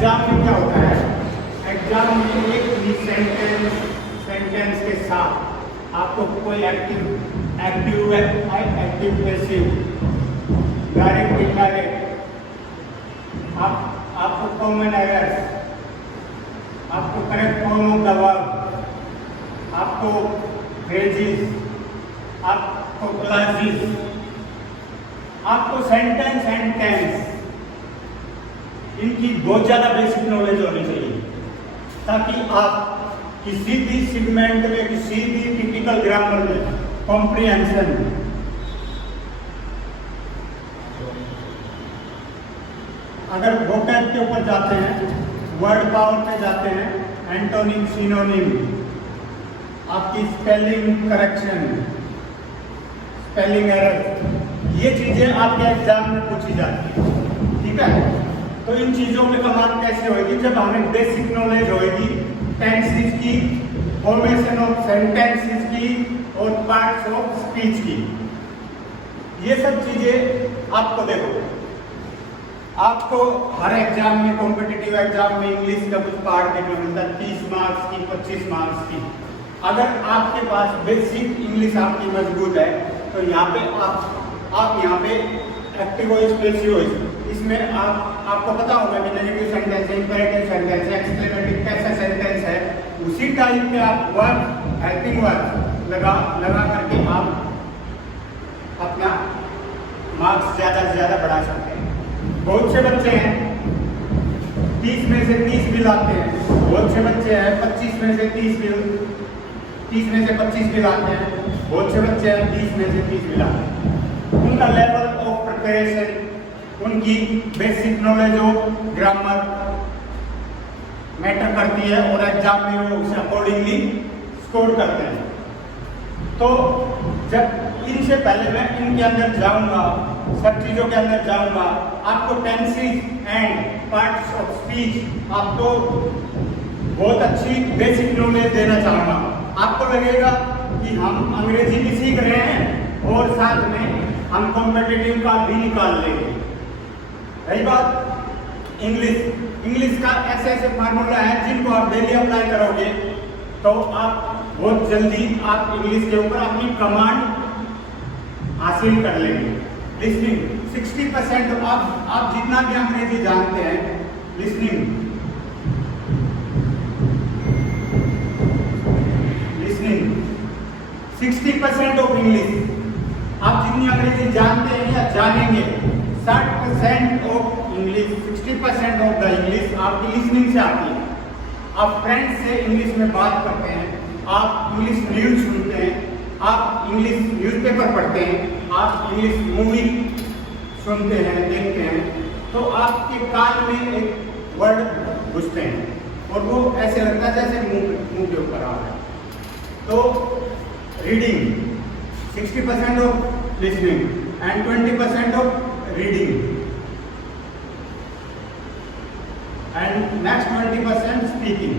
Exam में क्या होता है, एग्जाम में एक भी सेंटेंस के साथ आपको कोई एक्टिव पैसिव, डायरेक्ट इनडायरेक्ट, आपको कॉमन एरर्स, आपको correct form of the verb, आपको फ्रेजेस, आपको क्लासेस, आपको सेंटेंस एंड टेंस, इनकी बहुत ज़्यादा बेसिक नॉलेज होनी चाहिए ताकि आप किसी भी सेगमेंट में, किसी भी टिपिकल ग्रामर में कॉम्प्रिहेंशन, अगर वोकैब के ऊपर जाते हैं, वर्ड पावर पे जाते हैं, एंटोनिम, सिनोनिम, आपकी स्पेलिंग करेक्शन, स्पेलिंग एरर, ये चीजें आपके एग्जाम में पूछी जाती है। ठीक है, तो इन चीजों में कमांड कैसे होगी, जब हमें बेसिक नॉलेज होगी टेंसेस की, फॉर्मेशन ऑफ सेंटेंसेस की और पार्ट्स ऑफ स्पीच की। ये सब चीजें आपको देखो, आपको हर एग्जाम में, कॉम्पिटिटिव एग्जाम में इंग्लिश का कुछ पार्ट देखने मिलता है 30 मार्क्स की, 25 मार्क्स की। अगर आपके पास बेसिक इंग्लिश आपकी मजबूत है तो यहाँ पे आप यहाँ पे एक्टिव वॉइस, पैसिव वॉइस, इसमें आपको पता होगा कि नेगेटिव सेंटेंस है, इंपेरेटिव सेंटेंस है, एक्सक्लेमेटिव कैसा सेंटेंस है, उसी टाइप के आप वर्ब, हेल्पिंग वर्ब लगा करके आप अपना मार्क्स ज़्यादा से ज़्यादा बढ़ा सकते हैं। बहुत से बच्चे हैं 30 में से 30 भी लाते हैं, बहुत से बच्चे हैं 25 में से 30 में से 25 भी लाते हैं, बहुत से बच्चे हैं 20 में से 30 भी लाते हैं। उनका लेवल ऑफ प्रिपरेशन, उनकी basic knowledge of grammar matter करती है और एग्जाम में वो उसे अकॉर्डिंगली स्कोर करते हैं। तो जब इनसे पहले मैं इनके अंदर जाऊंगा, सब चीज़ों के अंदर जाऊंगा, आपको tenses and parts of speech आपको बहुत अच्छी बेसिक नॉलेज देना चाहूँगा। आपको लगेगा कि हम अंग्रेजी भी सीख रहे हैं और साथ में हम कॉम्पिटिटिव का भी निकाल लेंगे। रही बात इंग्लिश का ऐसे ऐसे फार्मूला है जिनको आप डेली अप्लाई करोगे तो आप बहुत जल्दी आप इंग्लिश के ऊपर अपनी कमांड हासिल कर लेंगे। लिसनिंग 60% आप जितना भी अंग्रेजी जानते हैं, लिसनिंग 60% ऑफ इंग्लिश, आप जितनी अंग्रेजी जानते हैं या जानेंगे, 60% of English, 60% of the English आपकी लिसनिंग से आती है। आप फ्रेंड्स से इंग्लिश में बात करते हैं, आप इंग्लिश न्यूज सुनते हैं, आप इंग्लिश न्यूज़पेपर पढ़ते हैं, आप इंग्लिश मूवी सुनते हैं, देखते हैं, तो आपके कान में एक वर्ड घुसते हैं और वो ऐसे लगता है जैसे मुंह के ऊपर आ रहा है। तो reading 60% of listening and 20% of reading and next 20% speaking.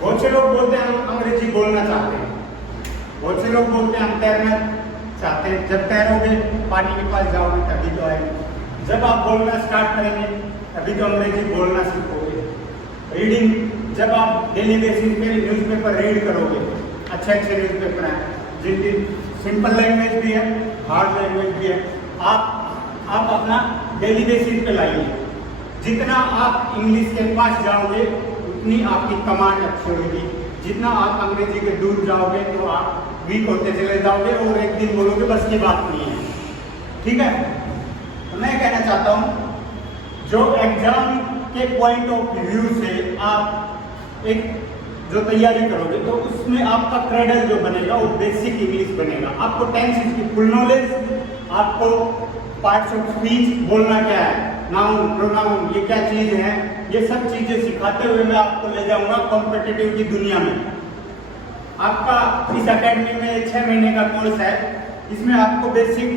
बहुत से लोग बोलते हैं हम अंग्रेजी बोलना चाहते हैं, बहुत से लोग बोलते हैं हम तैरना चाहते हैं। जब तैरोगे पानी के पास जाओगे तभी तो आएंगे। जब आप बोलना स्टार्ट करेंगे तभी तो अंग्रेजी बोलना सीखोगे। रीडिंग, जब आप डेली बेसिस पे न्यूज़पेपर रीड करोगे, अच्छे अच्छे न्यूज़पेपर हैं जिनकी सिंपल लैंग्वेज भी है, हार्ड लैंग्वेज भी है, आप अपना डेली बेसिस पे लाइए। जितना आप इंग्लिश के पास जाओगे उतनी आपकी कमांड अच्छी होगी। जितना आप अंग्रेजी के दूर जाओगे तो आप वीक होते चले जाओगे और एक दिन बोलोगे बस की बात नहीं है। ठीक है, तो मैं कहना चाहता हूँ जो एग्जाम के पॉइंट ऑफ व्यू से आप एक जो तैयारी करोगे तो उसमें आपका क्रेडल जो बनेगा वो बेसिक इंग्लिश बनेगा। आपको टेंसेस की फुल नॉलेज, आपको पार्ट्स ऑफ स्पीच, बोलना क्या है, नाउन, प्रोनाउन, ये क्या चीज़ है, ये सब चीज़ें सिखाते हुए मैं आपको ले जाऊंगा कॉम्पिटिटिव की दुनिया में। आपका इस एकेडमी में 6 महीने का कोर्स है, इसमें आपको बेसिक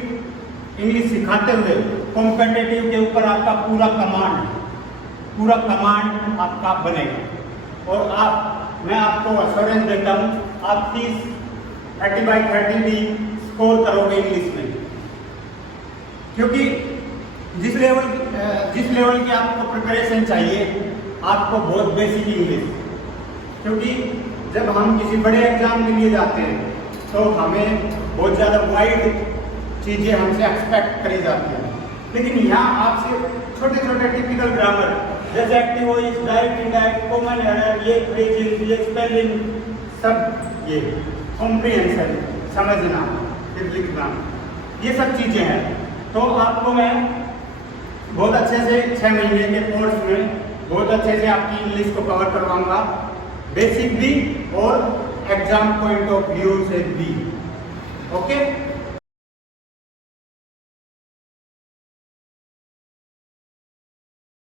इंग्लिश सिखाते हुए कॉम्पिटिटिव के ऊपर आपका पूरा कमांड आपका बनेगा। और मैं आपको अश्योरेंस देता हूँ आप 30 by 30 भी स्कोर करोगे इंग्लिश में, क्योंकि जिस लेवल की आपको प्रिपरेशन चाहिए, आपको बहुत बेसिक इंग्लिश, क्योंकि जब हम किसी बड़े एग्जाम के लिए जाते हैं तो हमें बहुत ज़्यादा वाइड चीज़ें हमसे एक्सपेक्ट करी जाती हैं, लेकिन यहाँ आपसे छोटे छोटे टिपिकल ग्रामर जैसे active voice, direct indirect, common error, ये फ्रेजेस, ये स्पेलिंग, सब ये कॉम्प्रिहेंशन, समझना, फिर लिखना, ये सब चीज़ें हैं। तो आपको मैं बहुत अच्छे से 6 महीने के कोर्स में बहुत अच्छे से आपकी इंग्लिश को कवर करवाऊंगा, बेसिक भी और एग्जाम पॉइंट ऑफ व्यू से भी। ओके।